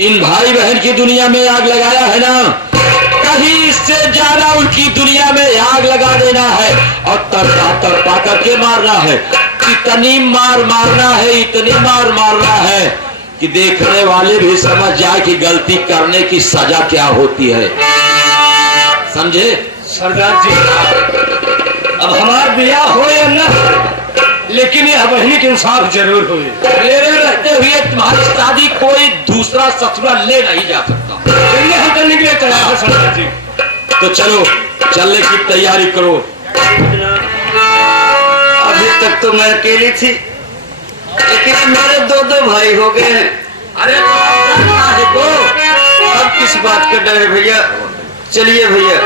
इन भाई बहन की दुनिया में आग लगाया है ना, कहीं इससे ज्यादा उनकी दुनिया में आग लगा देना है और तड़पा करके मारना है। इतनी मार मारना है, इतनी मार मारना है कि देखने वाले भी समझ जाए कि गलती करने की सजा क्या होती है। समझे सरदार जी, अब हमारा ब्याह हो या न, लेकिन यह बहनी के इंसाफ जरूर हो। मेरे रहते हुए तुम्हारी शादी कोई दूसरा ससुरा ले नहीं जा सकता। हम चलने के लिए तैयार है सरदार जी। तो चलो, चलने की तैयारी करो। अभी तक तो मैं अकेली थी, लेकिन मेरे दो दो भाई हो गए हैं। अरे को अब किस बात का डर है भैया? चलिए भैया।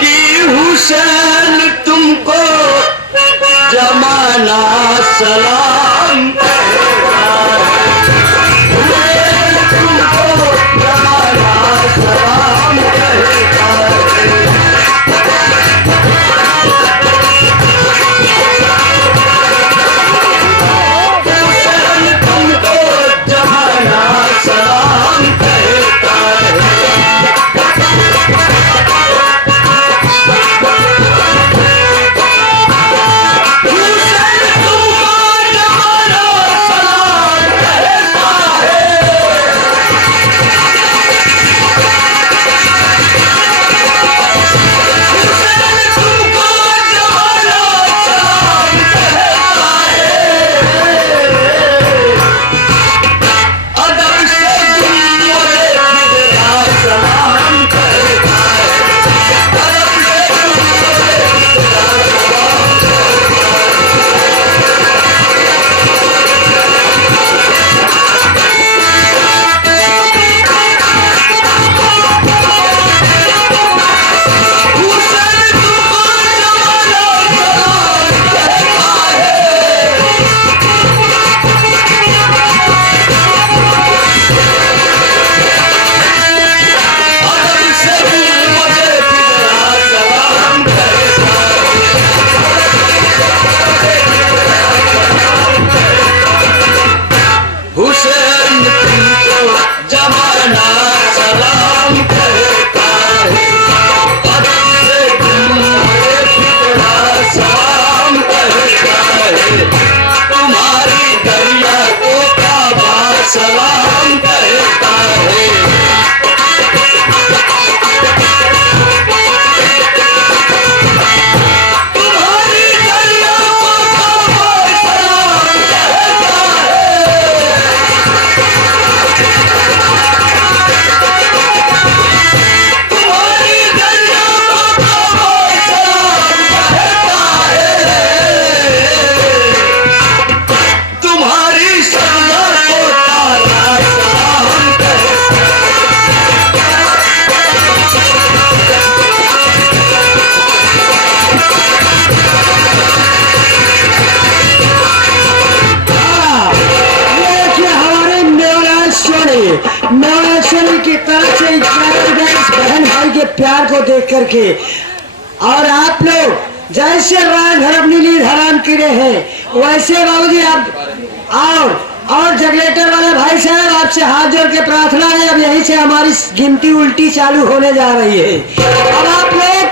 कि हुसैन तुमको जमाना सलाम कहेगा, हुसैन तुमको जमाना सलाम कहेगा। हुसैन तुमको जमाना सलाम कहेगा। सलाम कहता है। तुम्हारी दरिया को सलाम कहता है। तुम्हारी दरिया को सलाम कहता है। तुम्हारी सल्ला को मेवनाश्वरी की तरफ से इस बहन भाई के प्यार को देख करके, और आप लोग जैसे रान धर्म नीली हराम किए हैं, वैसे बाबूजी आप और जगलेटर वाले भाई साहब आपसे हाथ जोड़ के प्रार्थना है, अब यहीं से हमारी गिनती उल्टी चालू होने जा रही है। अब आप लोग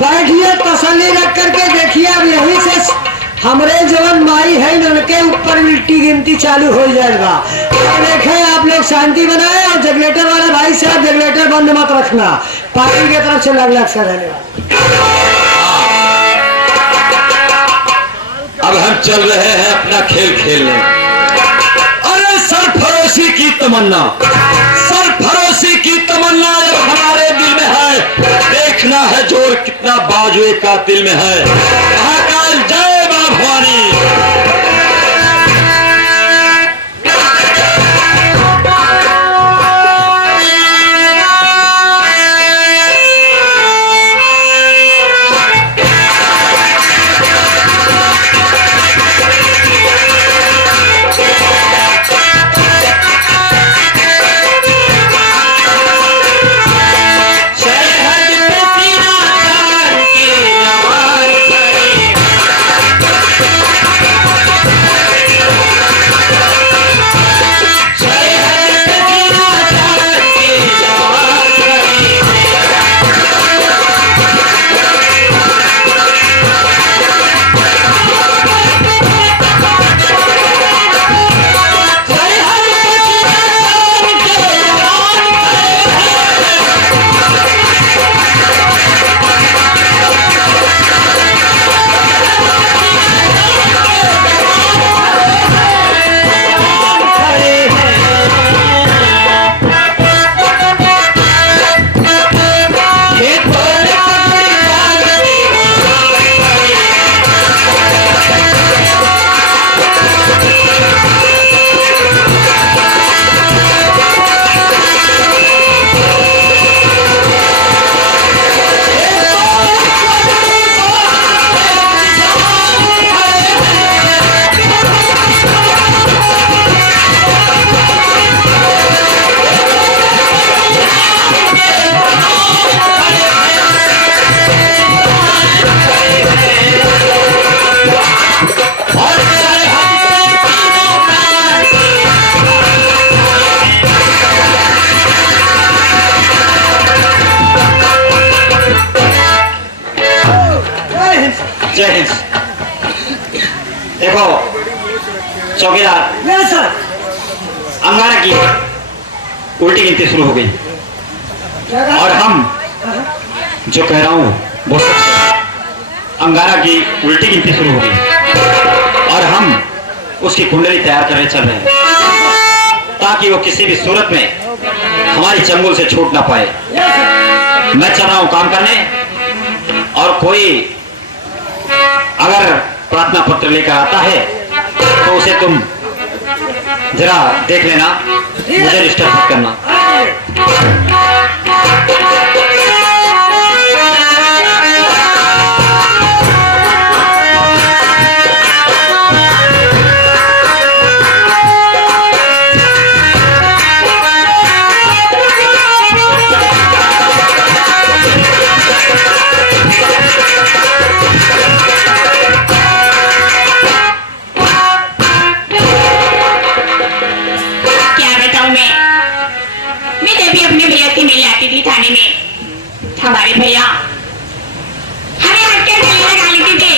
बैठिए, तसल्ली रख करके देखिए, अब यहीं से हमारे जवान माई है उनके ऊपर उल्टी गिनती चालू हो जाएगा। और देखें आप लोग शांति बनाए, और जगलेटर वाले भाई साहब जगलेटर बंद मत रखना, पार्टी की तरफ से लग से धन्यवाद। अब हम चल रहे हैं अपना खेल खेलने। अरे सरफरोशी की तमन्ना, सरफरोशी की तमन्ना जब हमारे दिल में है, देखना है जोर कितना बाजुए का दिल में है। महाकाल जय मां भवानी। जय हिंद। देखो चौकीदार, यस सर। अंगारा की उल्टी गिनती शुरू हो गई क्या कहा? और हम जो कह रहा हूं वो सच है। अंगारा की उल्टी गिनती शुरू हो गई और हम उसकी कुंडली तैयार करने चल रहे हैं ताकि वो किसी भी सूरत में हमारी चंगुल से छूट ना पाए। मैं चल रहा हूं काम करने और कोई अगर प्रार्थना पत्र लेकर आता है तो उसे तुम जरा देख लेना, मुझे डिस्टर्ब मत करना। थाने में हमारे भैया हमें हटकर गले लगा लेते थे।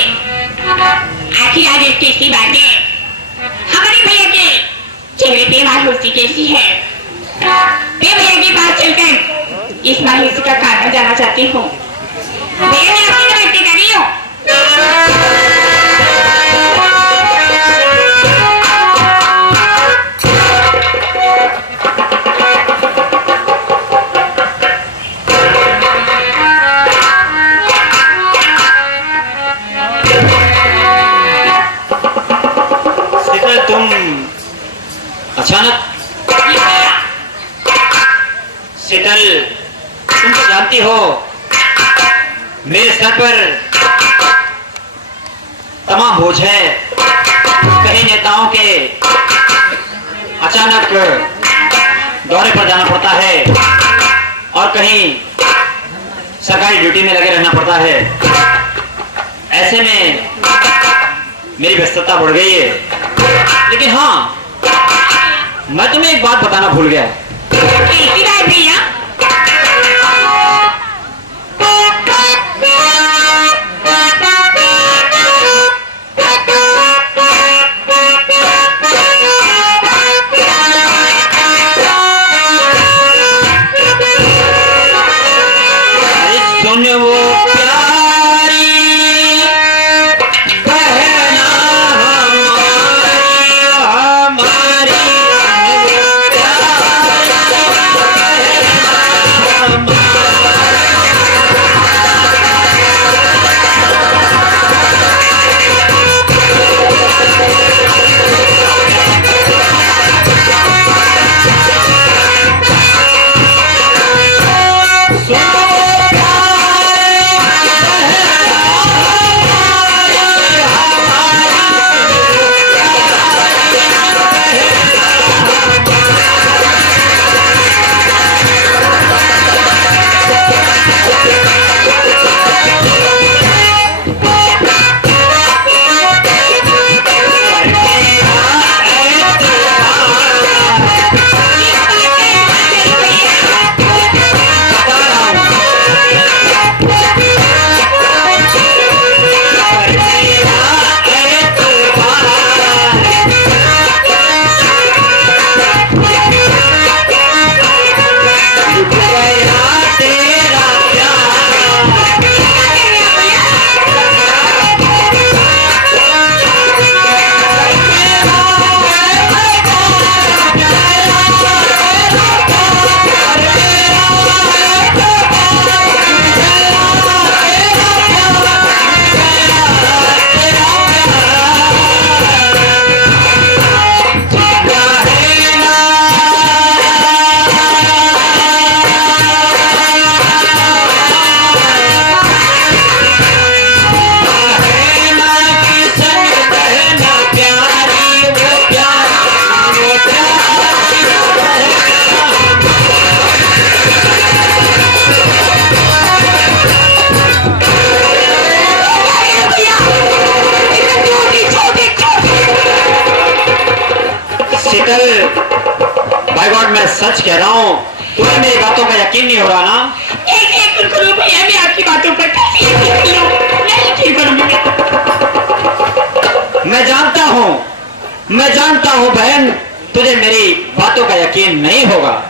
आखिर आज एक कैसी बातें हमारे भैया के चेहरे पे मायूसी कैसी है। मैं भैया के पास चलकर इस मायूसी का कारण जाना चाहती हूँ। भैया मैं आपकी तरफ कर रही हूँ। अचानक शीतल, तुम तो जानती हो मेरे सर पर तमाम बोझ है। कई नेताओं के अचानक दौरे पर जाना पड़ता है और कहीं सरकारी ड्यूटी में लगे रहना पड़ता है। ऐसे में मेरी व्यस्तता बढ़ गई है। लेकिन हाँ, मैं तुम्हें एक बात बताना भूल गया। कैसी बात भैया? सुन वो प्यारी बहना हमारी बाय गॉड, मैं सच कह रहा हूँ, तुम्हें मेरी बातों का यकीन नहीं हो रहा ना? एक भैया मैं आपकी बातों पर कैसे यकीन करूं? नहीं ठीक करूंगी। मैं जानता हूँ बहन, तुझे मेरी बातों का यकीन नहीं होगा।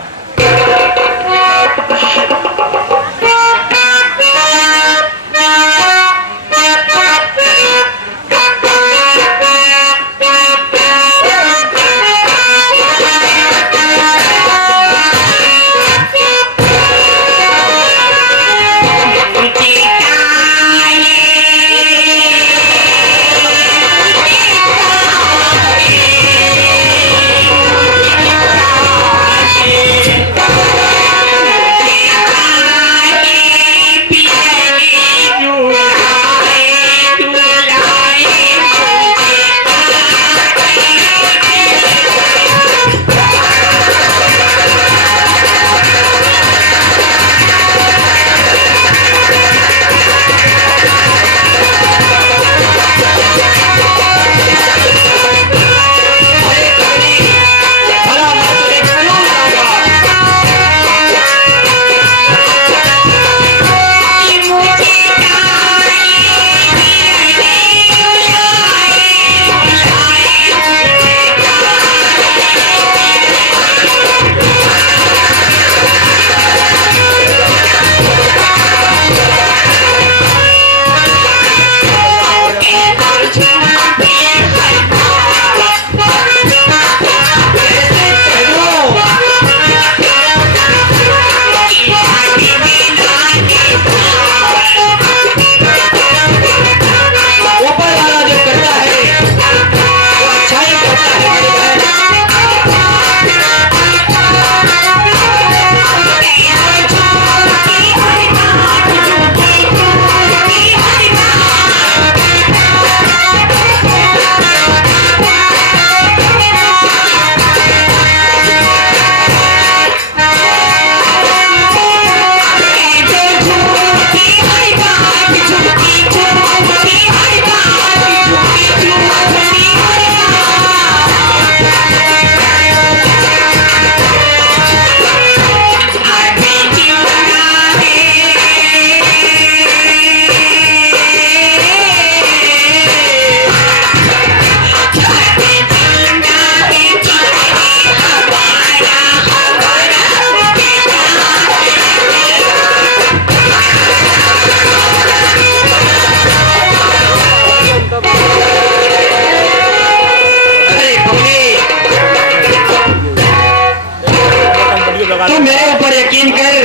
तू मेरे ऊपर यकीन कर।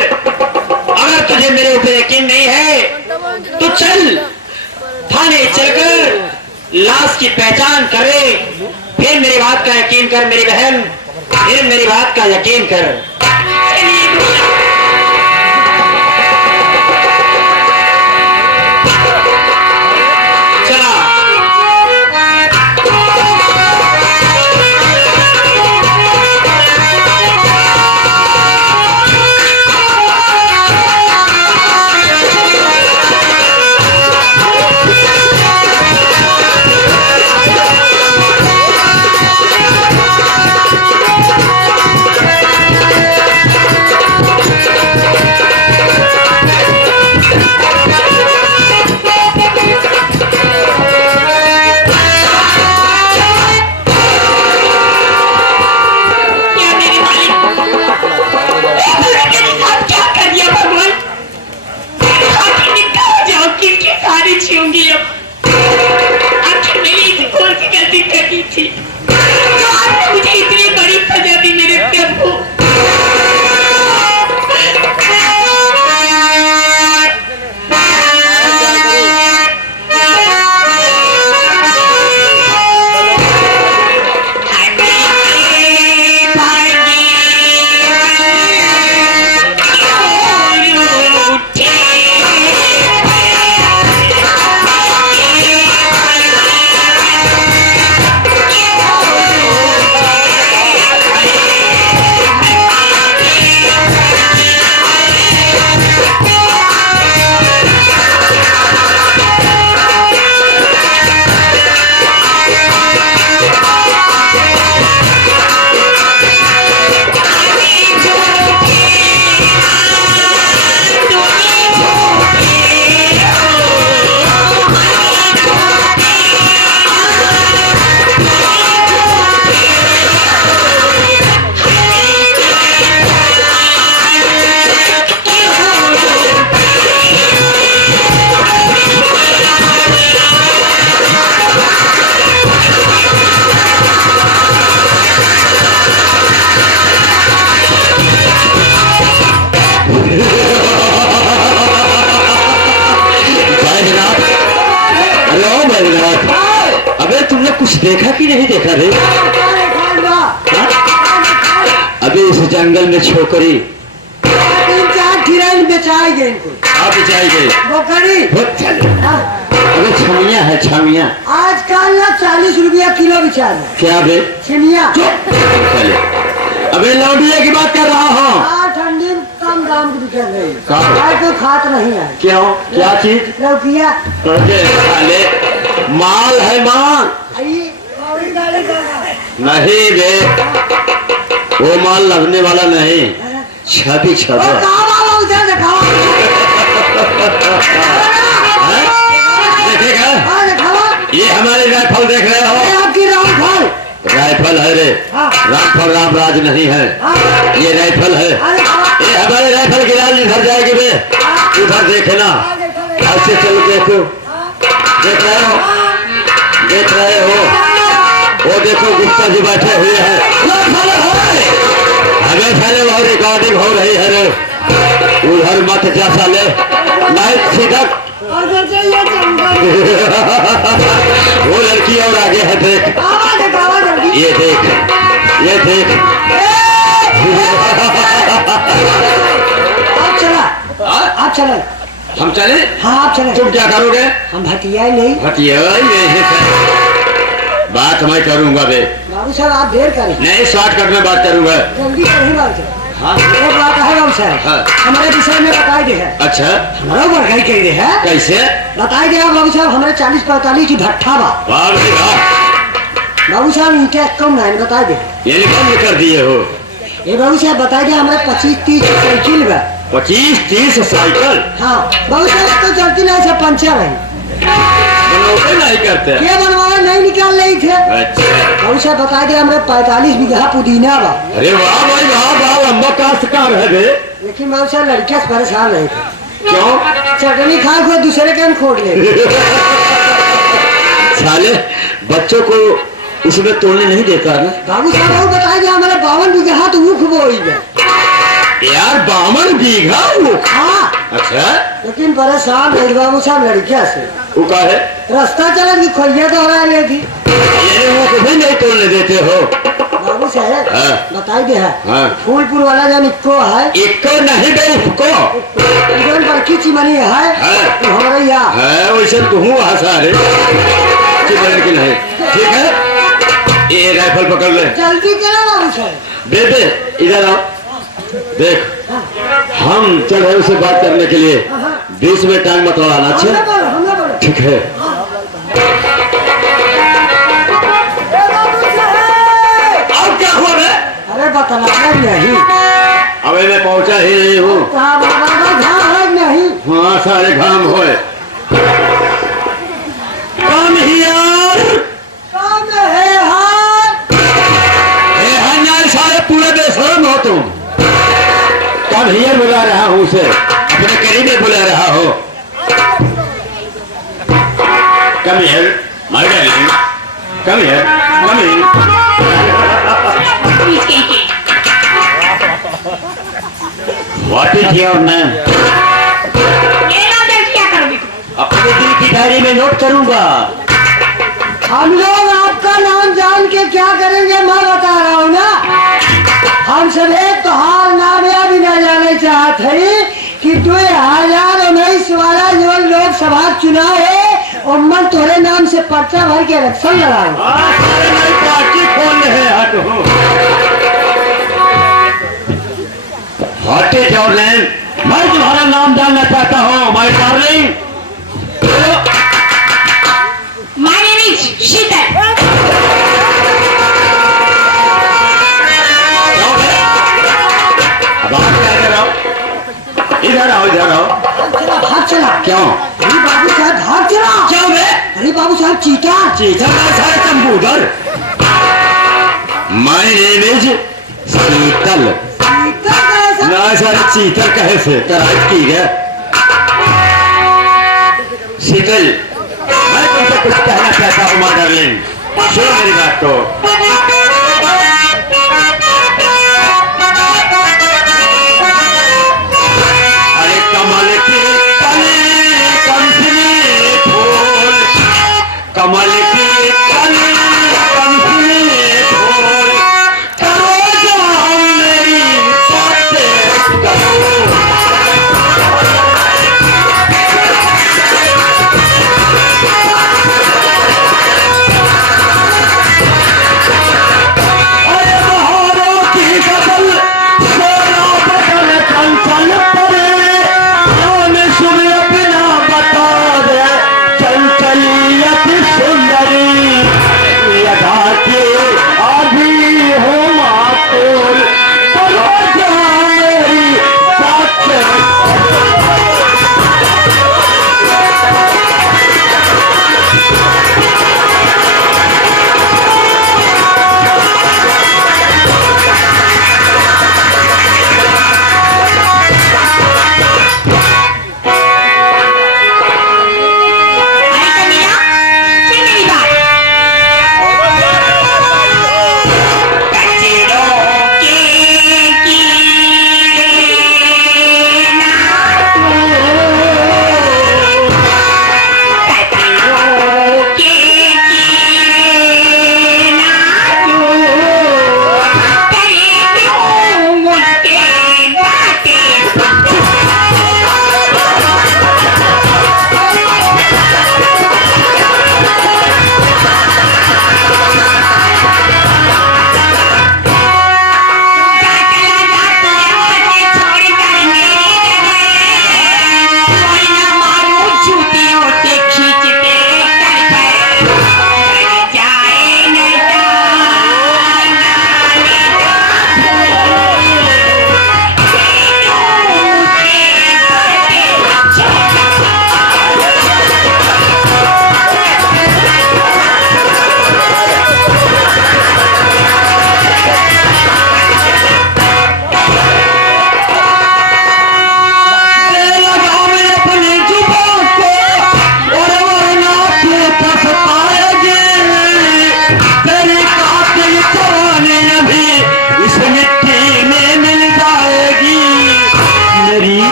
अगर तुझे मेरे ऊपर यकीन नहीं है तो चल थाने चलकर लाश की पहचान करे, फिर मेरी बात का यकीन कर मेरी बहन, फिर मेरी बात का यकीन कर। कुछ देखा कि नहीं देखा रे? हाँ? अभी इस जंगल में छोकरी 3-4 ठिराइन बेचाएंगे इनको। आप जाएंगे बकरी हाँ। अरे छमिया है छमिया। आजकल ना 40 रुपया किलो बिचा रहा है। क्या बे? छिमिया चले अबे लौंडिया की बात कर रहा हूँ। ठंडी में कम दाम की बिक रही कहाँ? है तो खात नहीं है। क्यों? क्या चीज? लौकिया अरे साले माल है माल। आई और गाड़ी कर रहा है। नहीं बे वो माल लगने वाला नहीं, छवि वो छवि। कहाँ बाबा उधर दिखाओ। देखेगा हाँ दिखाओ। ये हमारी राइफल देख रहे ये हो? आपकी रामफल। राइफल है रे, हाँ। रामफल रामराज नहीं है, हाँ। ये राइफल है। अरे हाँ। ये हमारे राइफल की राज इधर जाएगी बे, उधर देखना। ऐसे चलो देखो, देख रहे हो, देख रहे हो वो देखो गुप्ता जी बैठे हुए हैं। हमें साले वो रिकॉर्डिंग हो रही है रे, उधर मत जा साले, लाइट सीधा। और जैसे ये जंगल वो लड़की और आगे है देख, बाबा दिखाओ जल्दी। ये देख, ये देख। आप चला, आप चला। हम चले? हाँ आप चले। तुम क्या करोगे? हम भटिया नहीं। भटिया नहीं है, बात मैं करूंगा बे। बाबू साहब आप देर करें। नहीं शॉर्टकट में बात करूंगा। जल्दी से नहीं बात करें। हाँ एक बात है बाबू साहब, हाँ। हमारे विषय में बताई दे है। अच्छा हमारा वर्गाई कह दे है। कैसे? बताई दे बाबू साहब, हमारे 40-45 की भट्ठा बा। वाह भाई वाह, बाबू साहब इनके कम नहीं बताई दे। ये कम कर दिए हो। ये बाबू साहब बताई दे हमारे 25-30 साइकिल बा। 25-30 साइकिल हाँ बाबू साहब तो चलती नहीं सब पंचर है। बनौटे नहीं करते? ये बनवाए नहीं निकाल रही थे। अच्छा बाबू साहब बताई दे हमारे 45 बीघा पुदीना बा। अरे वाह भाई वाह, वाह लंबा काश्तकार है बे। लेकिन बाबू साहब लड़कियां से परेशान नहीं थे। क्यों? चटनी खा को दूसरे के खोद ले। साले बच्चों को उसमें तोड़ने नहीं देता ना। बाबू साहब वो बताई दे हमारे 52 बीघा तो ऊख बोई है। यार 52 बीघा वो। हाँ अच्छा लेकिन परेशान नहीं बाबू साहब लड़कियां से। वो का है? रास्ता चला की खोइया दोहरा ले थी। ये वो को भी नहीं तोड़ने देते हो? बाबू साहब हाँ। बताई दे है हाँ। फूलपुर वाला जन इक्को है, एक नहीं बे उसको जौन बड़की चिमनी है हाँ। तो हमारे यहाँ है वैसे तो हूँ सारे चिमन की नहीं। ठीक है ये राइफल पकड़ ले। जल्दी करो बाबू साहब। बेबे इधर आओ, देख हम चल रहे उसे बात करने के लिए, बीच में टाइम मत लगाना। हमने अच्छा बोलो, हमने बोलो। ठीक है। अब क्या हुआ बे? अरे बतलाना नहीं। अबे मैं पहुंचा ही नहीं हूँ। कहाँ बाबा घाम है नहीं। हाँ सारे घाम होए। Come here. काम है हाथ। सारे पूरे बेशरम हो तुम। कम हियर बुला रहा हूँ उसे, अपने करीब में बुला रहा हो। Come here my darling, come here, come here. What is your name? ये नाम दर्ज क्या करोगे तुम? अपने दिल की डायरी में नोट करूंगा। हम लोग आपका नाम जान के क्या करेंगे मैं बता रहा हूँ ना। हम सब एक तो हाल नाम या भी न जाने चाहते कि 2019 वाला जो लोकसभा चुनाव है और मन तोरे नाम से पर्चा भर के इलेक्शन लड़ाओ। सारे नई पार्टी खोल रहे हैं। हट हो व्हाट इज योर नेम? मैं तुम्हारा नाम जानना चाहता हूँ my darling. My name is शीतल। अब आप क्या इधर आओ, इधर आओ, इधर आओ। भाग चला। क्यों? अरे बाबू साहब भाग चला। क्यों बे? अरे बाबू साहब चीता। चीता का सारे कंप्यूटर। माय नेम इज शीतल। चीता कैसा? ना सारे चीतर कहे से कराई की है। शीतल मैं तुमसे कुछ कहना चाहता हूँ माय डार्लिंग, सुनो मेरी बात को। अरे कमल की कली कंसली फूल, कमल की कली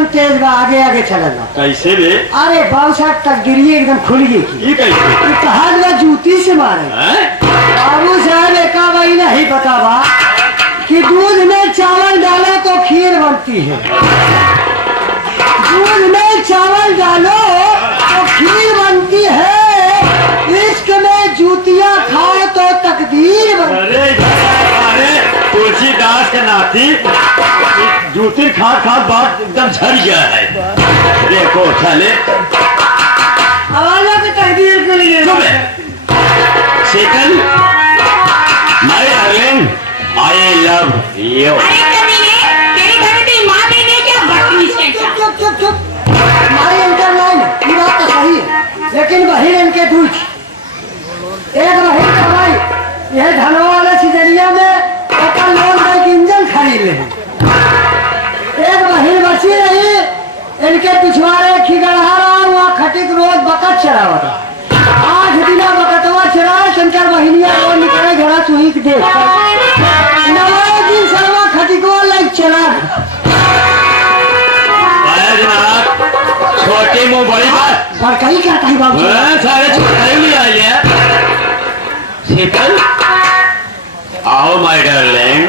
एकदम तेज बा, आगे आगे चलना। कैसे बे? अरे बाबू साहब तकदीरी एकदम खुल गई की। ये कैसे? कहा गया जूती से मारे। हैं? बाबू साहब एका वही नहीं पता बा कि दूध में चावल डालो तो खीर बनती है, दूध में चावल डालो तो खीर बनती है, इश्क में जूतियां खाओ तो तकदीर बनती है। अरे तुलसीदास का नाती जूती खा खा बात एकदम झड़ गया है। देखो चले आवाजों की तकदीर के लिए Sheetal, my darling, I love you. अरे कमीने, तेरे घर में तेरी माँ बहन है क्या? बदतमीज कैसा? चुप चुप चुप, हमारी इंटरलाइन ये बात तो सही है, लेकिन वही इनके दूध एक वही तो भाई यह धनों वाले सिजरिया में लोग बाइक इंजन खरीद ले, एक वही बची रही इनके पिछवाड़े खिगड़हा वहाँ खटिक रोज बकत चरावा था, 8 दिन बकतवा चरा शंकर बहिनिया वो निकले घड़ा चुही के देख 9 दिन सरवा खटिकवा लाइक चला। छोटी मुँह बड़ी बात पर कहीं क्या कहीं बाबू सारे छोटे भी आई है। शीतल, आओ माय डार्लिंग,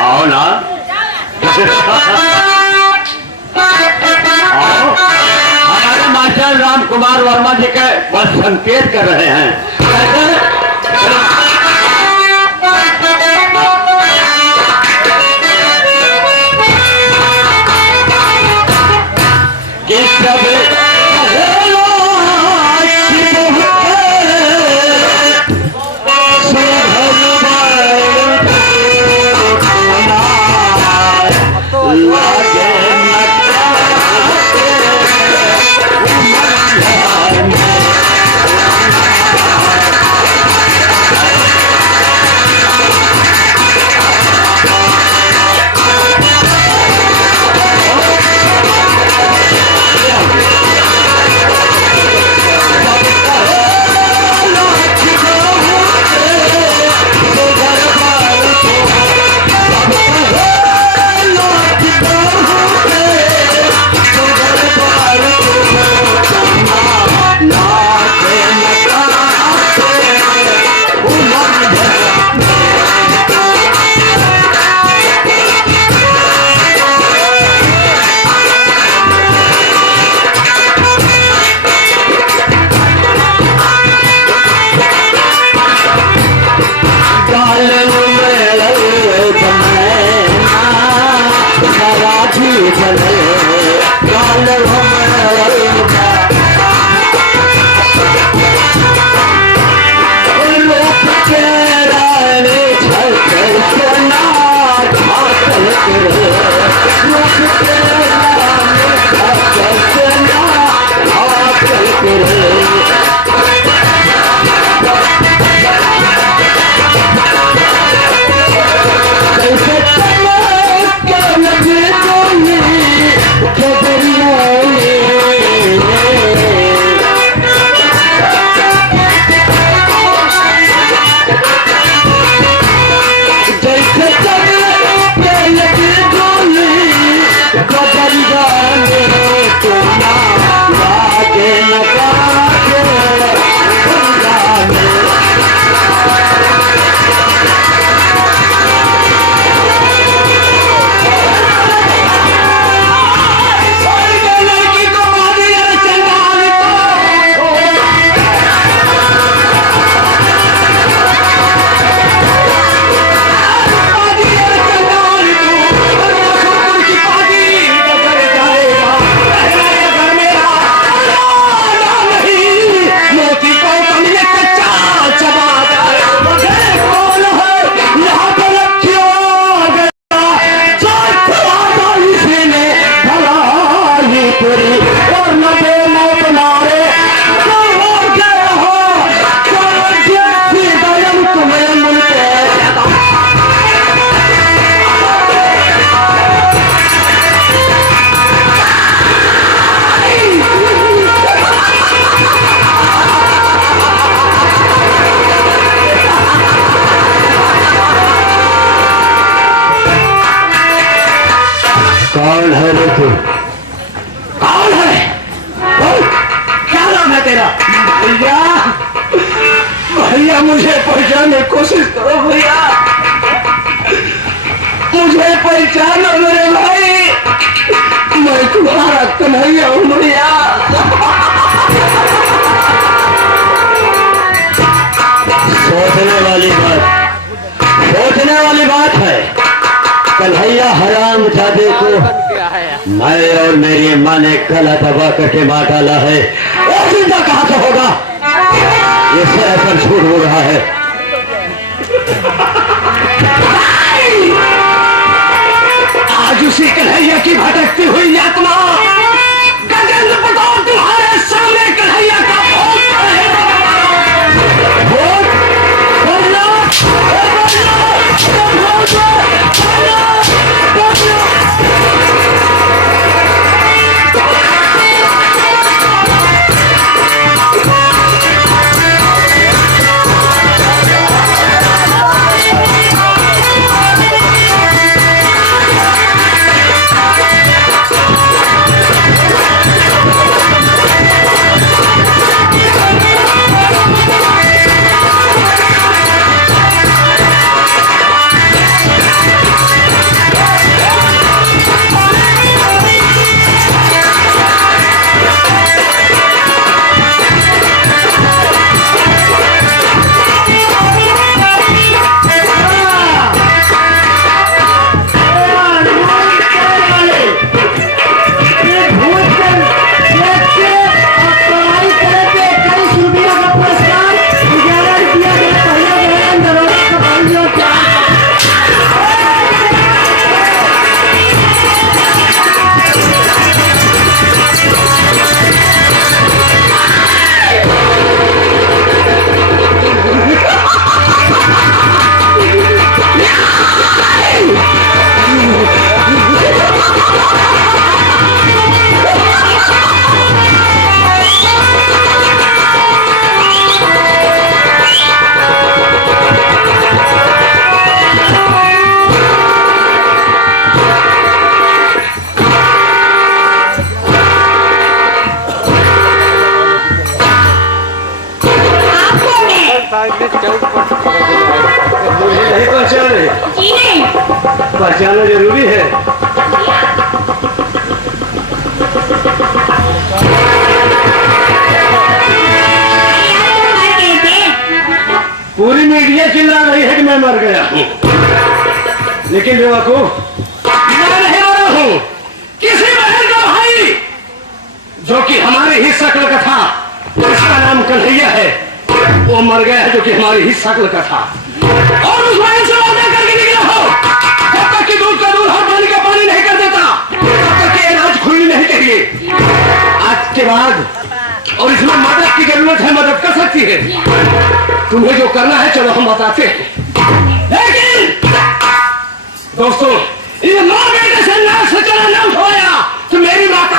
आओ ना। आओ, हमारे मास्टर राम कुमार वर्मा जी के बस संकेत कर रहे हैं। कौन है रे तू? कौन है? बोल, क्या नाम है तेरा? भैया भैया मुझे पहचानने की कोशिश करो भैया, मुझे पहचानो मेरे भाई, मैं तुम्हारा कन्हैया हूँ भैया। सोचने वाली बात है। कन्हैया हराम जादे को मैं और मेरी माँ ने गला दबा करके मार डाला है। और जिंदा कहाँ से होगा? ये सर पर झूठ हो रहा है। आज उसी कन्हैया की भटकती हुई आत्मा गजेंद्र प्रताप तुम्हारे सामने कन्हैया का नहीं पहचाने? जी नहीं। पहचानना जरूरी है। पूरी मीडिया चिल्ला रही है कि मैं मर गया हूँ, लेकिन बेवकूफ मैं नहीं मरा हूँ। किसी बहन का भाई जो कि हमारी ही शक्ल का था, उसका नाम कन्हैया है, वो मर गया है जो कि हमारी ही शक्ल का था। और उस बहन से वादा करके निकला हो, जब तक कि दूध का दूध और पानी का पानी नहीं कर देता, तब तक कि अनाज खुली नहीं करिए। आज के बाद और इसमें मदद की जरूरत है, मदद कर सकती है। तुम्हें जो करना है चलो हम बताते हैं। लेकिन दोस्तों, ये माँ बेटे से नाक से चला ना उठाया तो मेरी माता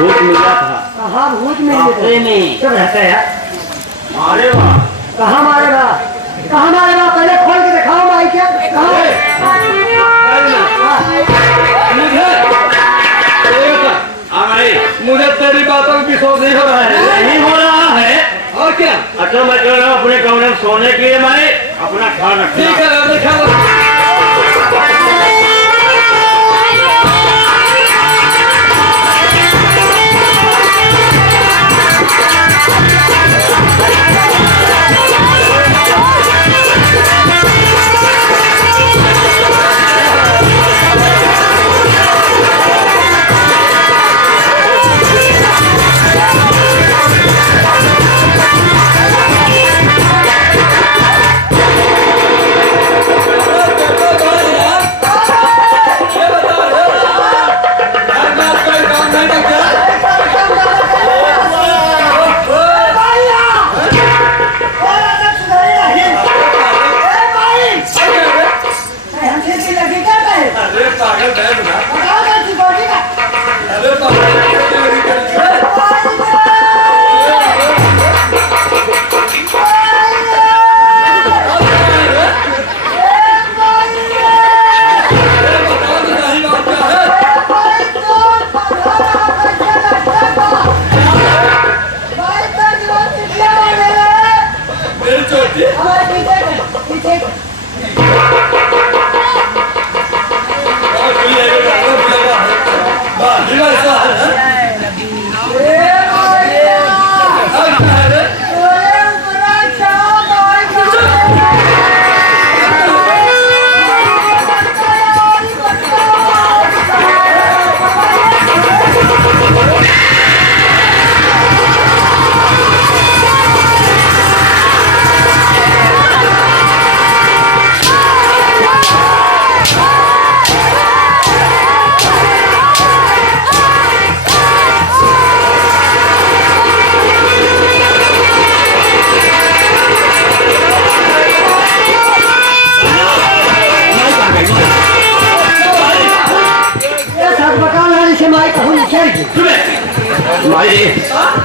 भूत मिला था। हाँ भूत में सब रहता है यार। मारेगा कहाँ मारेगा? कहाँ मारेगा? पहले खोल के दिखाओ भाई, क्या मुझे तेरी बातों में विश्वास नहीं हो रहा है। नहीं हो रहा है और क्या? अच्छा मैं चल रहा हूँ अपने कमरे में सोने के लिए। मैं अपना ख्याल रखना। ठीक है देखा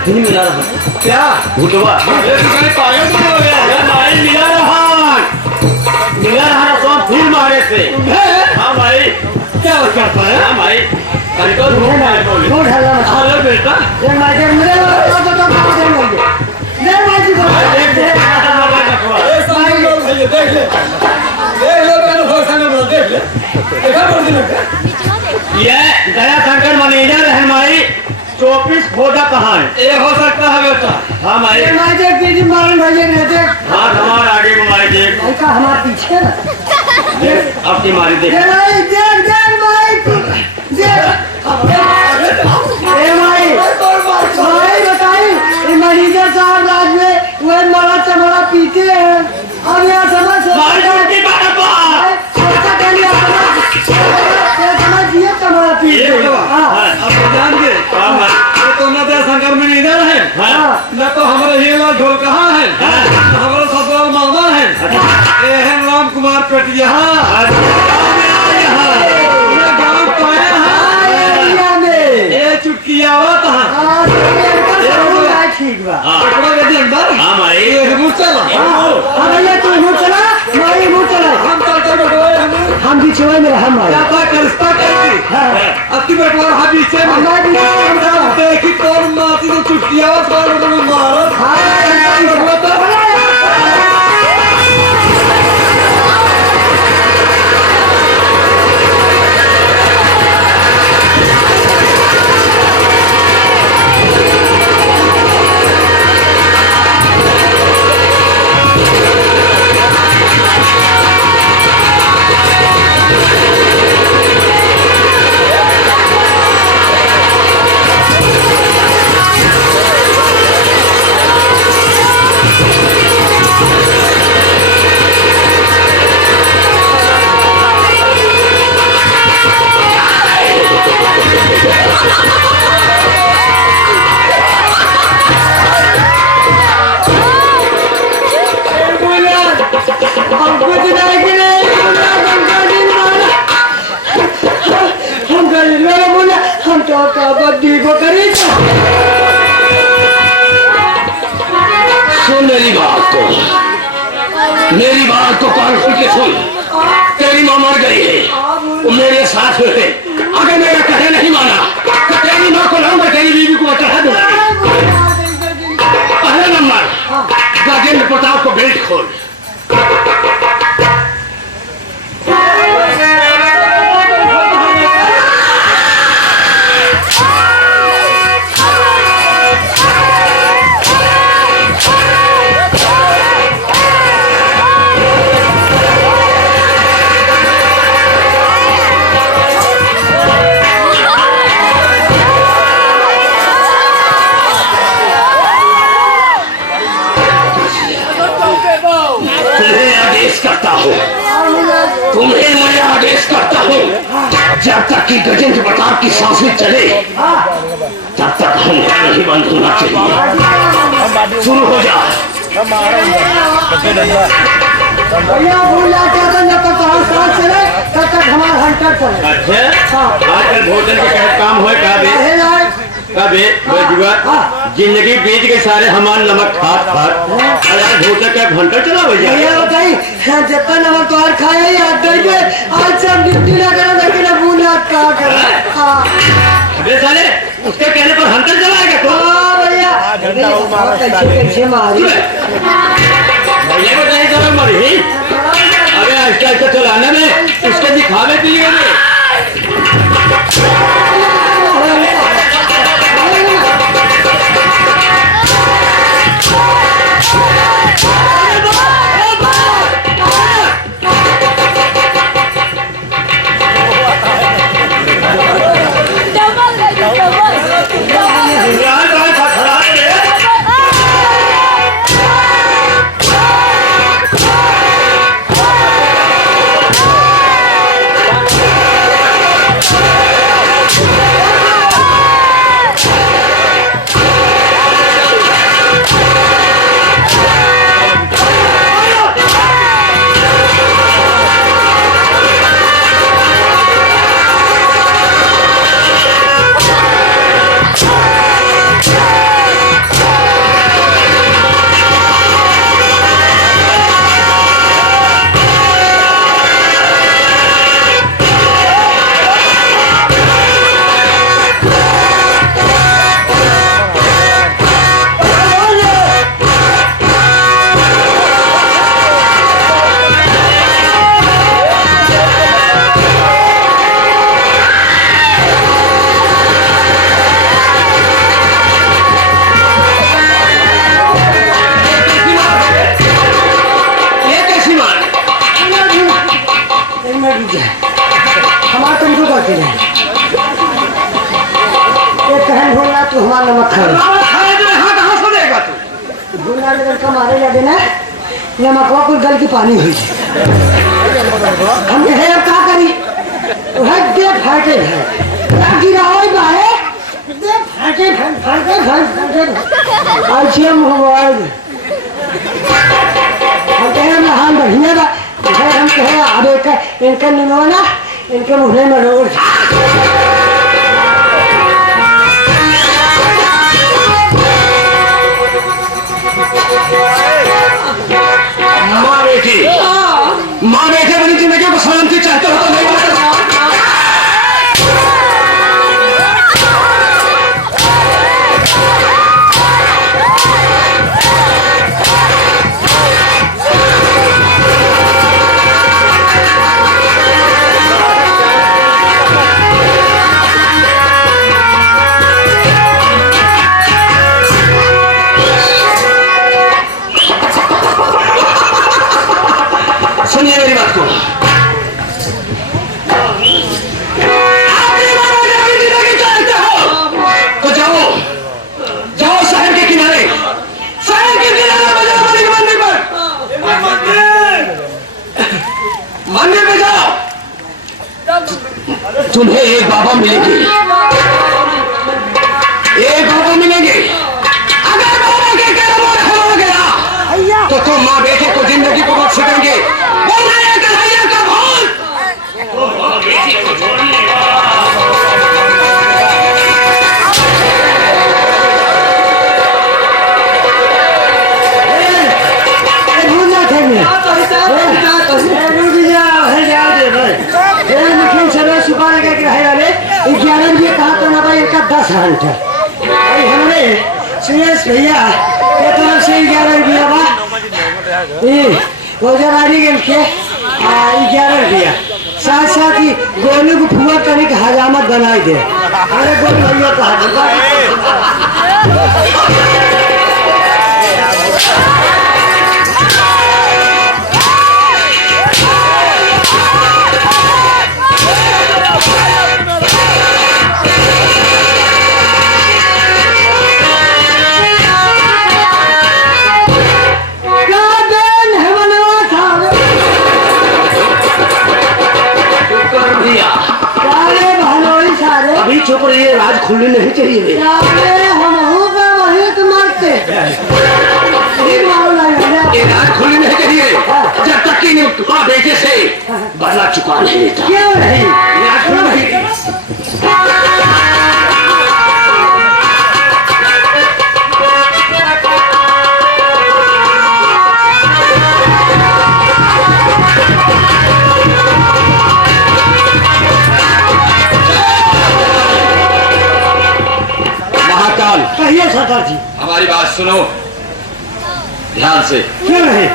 नहीं मिला रहा क्या भूतवा मिला रहा तो फूल मारे थे। हाँ भाई क्या करता है? हाँ भाई तो हेलो बेटा ये दया शंकर मैनेजर है हमारी 24 फोटा कहाँ है? ये हो सकता है बेटा। हाँ भाई हाँ हमारे आगे घुमाई देख हमारे पीछे अब की मारी देख मैनेजर साहब राज में वह मारा चमड़ा पीते हैं। अब यहाँ समझ शंकर में इधर है न तो हमारे हीरा ढोल कहाँ है हमारा ससुराल मालवा है ये है राम कुमार पेटिया गाँव पाया है ये चुटकी आवत है ठीक बा हाँ भाई चला भैया तू मुँह चला मारी मुँह चला हम भी चला मेरा हम अति बेटवा बीचे देखी कौन माती तो चुटकी आवत मारो मेरी बात को कान खोल के सुन। तेरी माँ मर गई है वो मेरे साथ में है। अगर मेरा कहे नहीं माना तो तेरी माँ को लाऊंगा तेरी बीवी को चढ़ा दूंगा। पहला नंबर गजेंद्र प्रताप को बेल्ट खोल। तुम्हें मैं आदेश करता हूँ जब तक कि गजेंद्र प्रताप की सांसें चले तब तक हम नहीं बंद होना चाहिए। शुरू हो जा। भैया भूल जाते हैं जब तक तुम्हारा सांस चले तब तक हमारा हंटर चले। अच्छा आजकल भोजन के कहत काम हुए जिंदगी बीत गई सारे हमारे नमक खात भोजन का घंटा चला भैया बताई जितना नमक तुम्हार खाए याद देंगे आज से हम ड्यूटी ना करें लेकिन भूल याद कहा करें। साले उसके कहने पर हंटर चलाएगा तो भैया कैसे मारी भैया है पीलिए में। यार भाई खड़ा है रे। हमारा तुमको करते हैं ये कहन भूलना तू हमारा नमक खा खाए तो यहाँ कहाँ से देगा तू? भूलना लेकर का मारे लगे ना नमक को कुल गल की पानी हुई हम कहे अब क्या करी दे फाटे है गिराओ बाहे दे फाटे अच्छे मोबाइल हम कहे हम बढ़िया बा हम कहे अब इनका निमोना इनके मुँह में रोड माँ बेटे बनी जिंदगी को शांति चाहते हो तो नहीं सुनिए मेरी बात को। तो जाओ जाओ शहर के किनारे मंदिर में जाओ। तुम्हें एक बाबा मिलेंगे अगर बाबा के कर्म हो गया तो तुम माँ बेटे को जिंदगी को बख्श देंगे। दस घंटा हमने सुरेश भैया के तरफ से 11 रुपया वो जरानी के 11 रुपया साथ साथ ही गोलू को फुआ करने की हजामत बनाई दे। अरे गोलू भैया कहा चुप रहिए, राज खुलनी नहीं चाहिए। हम वही तो मारते ये राज खुलनी नहीं चाहिए जब तक कि माँ बेटे से बदला चुका नहीं लेता। क्यों नहीं राज खुलनी नहीं। कहिए सरदार जी। हमारी बात सुनो ध्यान से। क्यों नहीं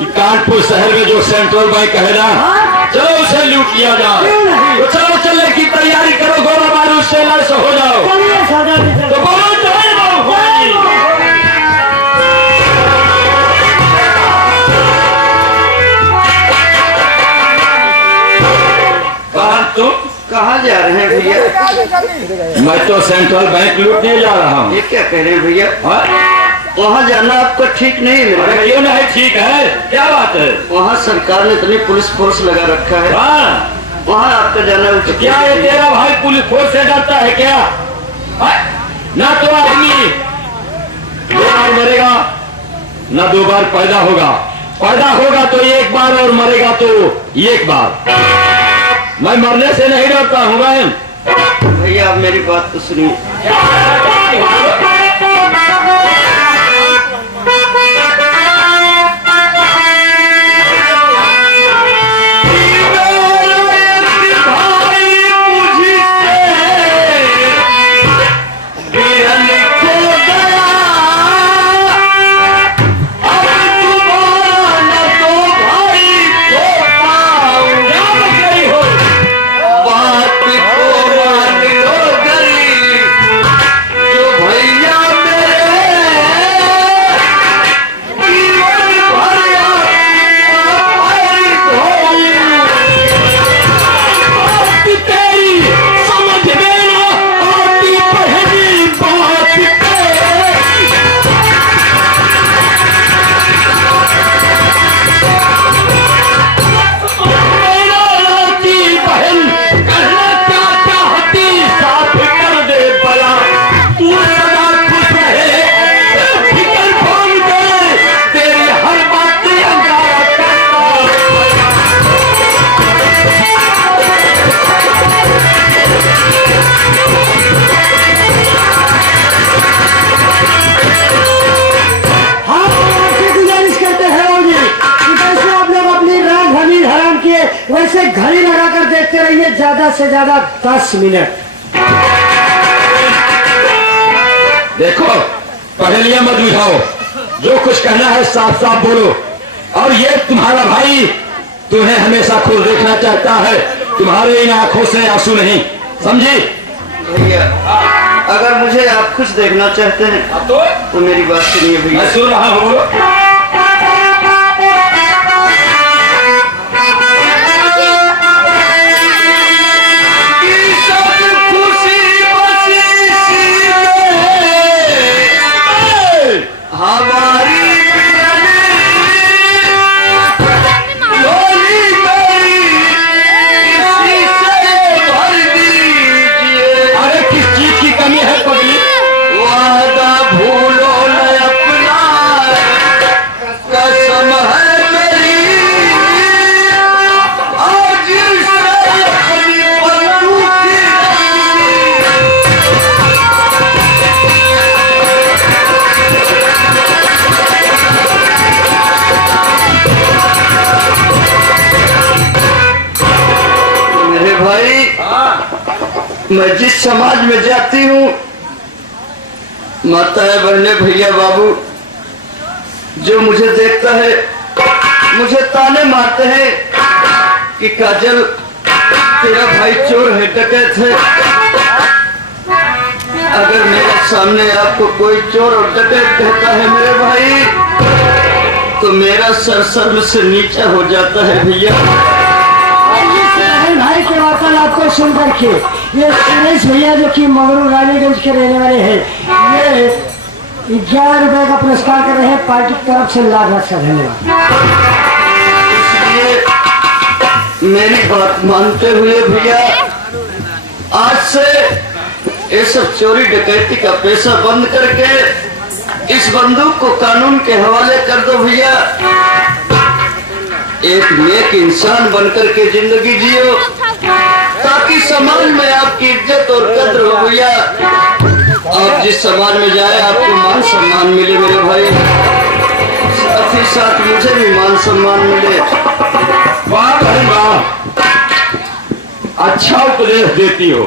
कि कानपुर शहर में जो सेंट्रल बैंक है ना, चलो उसे लूट लिया जाए। क्यों नहीं? तो चलो चलने की तैयारी करो, गोला बारूद से लैस हो जाओ। चलिए सरदार जी, तो बोलो जय बाबू। कहाँ तुम? कहाँ जा रहे हैं भैया? मैं तो सेंट्रल बैंक लूटने जा रहा हूँ। ये क्या कह रहे हैं भैया? हाँ? वहाँ जाना आपका ठीक नहीं है अरे मेरे क्यों नहीं ठीक है? क्या बात है? वहाँ सरकार ने इतनी पुलिस फोर्स लगा रखा है, हाँ, वहाँ आपका जाना उचित क्या ये नहीं है। तेरा भाई पुलिस फोर्स से डरता है क्या? हाँ? ना तो आदमी 2 बार मरेगा, ना 2 बार पैदा होगा। पैदा होगा तो 1 बार और मरेगा तो 1 बार। मैं मरने से नहीं डरता हूँ बहन। भैया आप मेरी बात तो सुनिए। वैसे घड़ी लगाकर देखते रहिए, ज्यादा से ज्यादा 10 मिनट। देखो, पहेलियां मत बुझाओ, जो कुछ कहना है साफ साफ बोलो। और ये तुम्हारा भाई तुम्हें हमेशा खुद देखना चाहता है, तुम्हारे इन आंखों से आंसू नहीं, समझी? भैया अगर मुझे आप खुश देखना चाहते हैं तो मेरी बात सुनिए भैया। मैं सुन रहा हूँ। मैं जिस समाज में जाती हूँ, माता बहने भैया बाबू जो मुझे देखता है मुझे ताने मारते हैं कि काजल तेरा भाई चोर है, डकैत है। अगर मेरे सामने आपको कोई चोर और डकैत कहता है मेरे भाई, तो मेरा सर शर्म से नीचा हो जाता है भैया। भाई के वार्तालाप को सुन करके ये सुरेश भैया जो कि मंगरू रानीगंज के रहने वाले हैं, ये 11 रुपए का पुरस्कार कर रहे हैं पार्टी की तरफ से। लाख लाख का धन्यवाद। इसलिए मेरी बात मानते हुए भैया आज से ये सब चोरी डकैती का पैसा बंद करके इस बंदूक को कानून के हवाले कर दो भैया। एक नेक इंसान बनकर के जिंदगी जियो ताकि समाज में आपकी इज्जत और कद्र हो भैया। आप जिस समाज में जाए आपको मान सम्मान मिले मेरे भाई, साथ ही साथ मुझे भी मान सम्मान मिले। वाह बहन वाह, अच्छा उपदेश देती हो।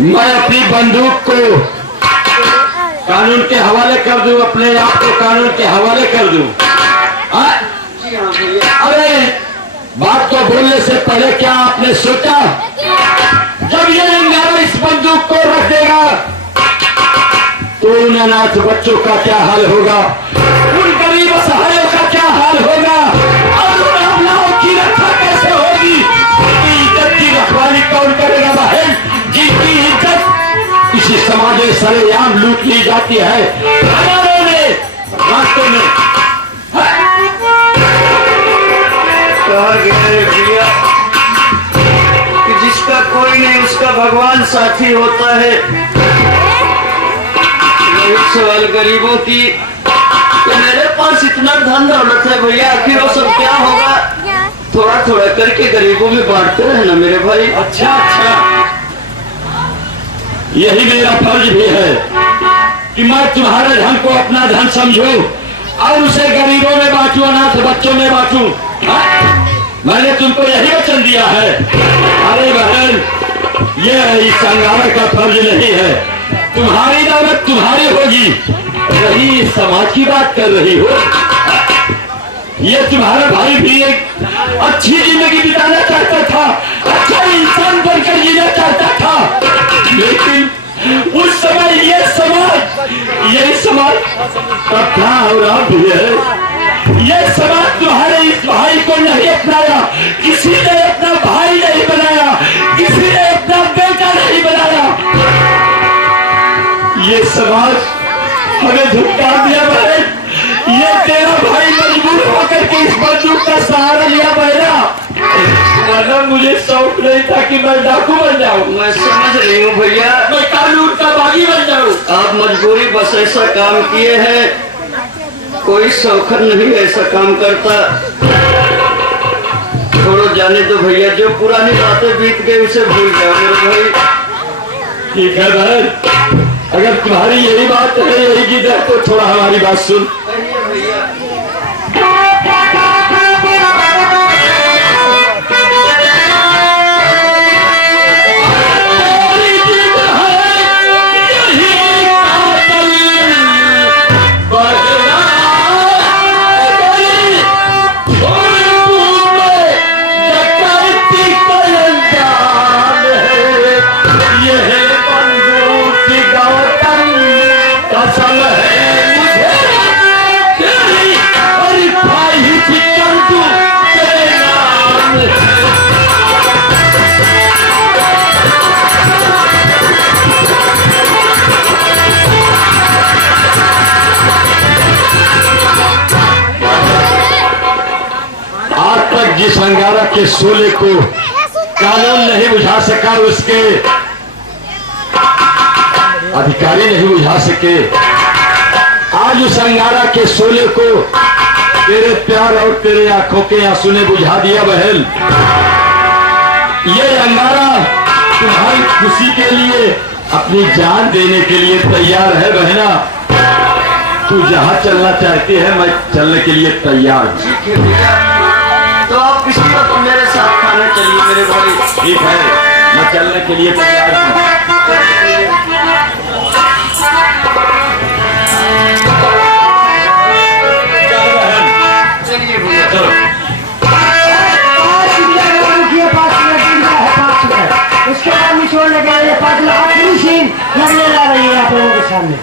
मैं अपनी बंदूक को कानून के हवाले कर दूं, अपने आप को कानून के हवाले कर दूं? हाँ? जी हाँ भैया। अरे बात को बोलने से पहले क्या आपने सोचा, जब ये अंगारा इस बंदूक को रख देगा तो उन अनाथ बच्चों का क्या हाल होगा, उन गरीब असहायों का क्या हाल होगा, और उन हमलाओं की रक्षा कैसे होगी? उनकी इज्जत की रखवाली कौन करेगा बहन, जिनकी इज्जत इसी समाज में सरेआम लूट ली जाती है, हजारों में, रास्तों में। कहा गया है भैया कि जिसका कोई नहीं उसका भगवान साथी होता है। एक सवाल गरीबों की कि मेरे पास इतना धन दौलत है भैया, आखिर वो सब क्या होगा? थोड़ा थोड़ा करके गरीबों में बांटते रहना मेरे भाई। अच्छा यही मेरा फर्ज भी है कि मैं तुम्हारे धन को अपना धन समझूं और उसे गरीबों में बांटूं, अनाथ बच्चों में बांटूं। मैंने तुमको यही वचन दिया है। अरे बहन, ये इस अंगारा का फर्ज नहीं है, तुम्हारी दौलत तुम्हारी होगी। रही समाज की बात कर रही हो, ये तुम्हारा भाई भी एक अच्छी जिंदगी बिताना चाहता था, अच्छा इंसान बनकर जीना चाहता था, लेकिन उस समय ये समाज तब था और अब भी है। ये समाज तुम्हारे इस भाई को नहीं अपनाया, किसी ने अपना भाई नहीं बनाया, किसी ने अपना बेटा नहीं बनाया। ये समाज हमें धुटकार दिया बहन, ये तेरा भाई मजबूर होकर के इस बंदूक का सहारा लिया बहना, वरना मुझे शौक नहीं था कि मैं डाकू बन जाऊं। मैं समझ रही हूँ भैया, मैं कानून का बागी बन जाऊं। आप मजबूरी बस ऐसा काम किए हैं, कोई शौखन नहीं ऐसा काम करता। छोड़ो जाने दो भैया, जो पुरानी बातें बीत गई उसे भूल जाओ मेरे भाई। ठीक है बहन, अगर तुम्हारी यही बात है, यही जिद है, तो थोड़ा हमारी बात सुन। जिस अंगारा के शोले को कानून नहीं बुझा सका, उसके अधिकारी नहीं बुझा सके, आज उस अंगारा के शोले को तेरे प्यार और तेरे आंखों के आंसू ने बुझा दिया बहन। ये अंगारा तुम्हारी खुशी के लिए अपनी जान देने के लिए तैयार है बहना। तू जहां चलना चाहती है, मैं चलने के लिए तैयार हूं। ठीक है भैया, तो आप किसी वक्त मेरे साथ खाने चलिए मेरे भाई। ठीक है, मैं चलने के लिए तैयार हूं। चलिए भैया। चलो। उसके बाद निचोड़ लगे 5 लाख आखिरी सीन लगने ला रही है आप लोगों के सामने।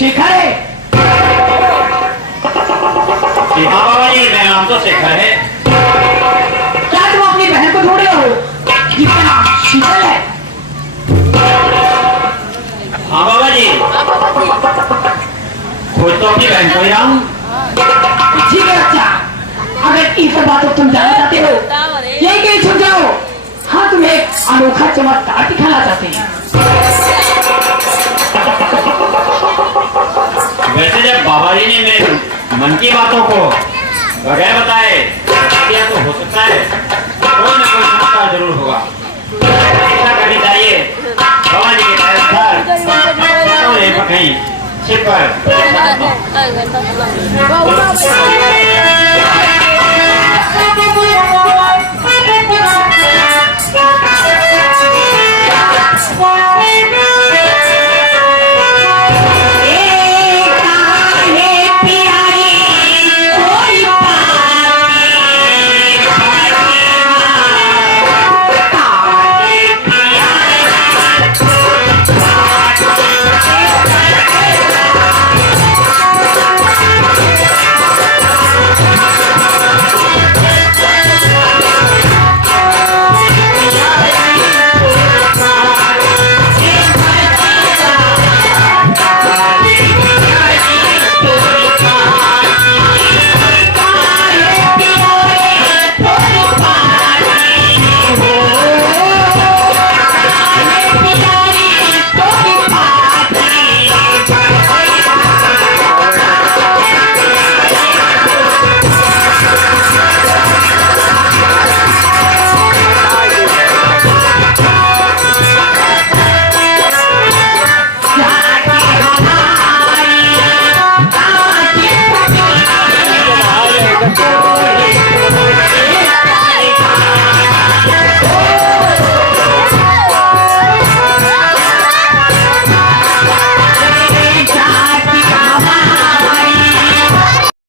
शेखर है। हाँ बाबा जी, मैं नाम तो शेखर है। क्या तुम अपनी बहन को ढूंढ रहे हो जिसका नाम शीतल है? हाँ बाबा जी, खोज तो अपनी बहन को ही रहा हूँ। ठीक है बच्चा, अगर इस बात को तुम जानना चाहते हो यही कहीं छुप जाओ। हाँ, तुम्हें एक अनोखा चमत्कार दिखाना चाहते हैं। वैसे जब बाबा जी ने मेरे मन की बातों को बगैर बताए किया तो हो सकता है कोई ना कोई चमत्कार जरूर होगा। ऐसा करनी चाहिए बाबा जी के पैर कहीं छिप कर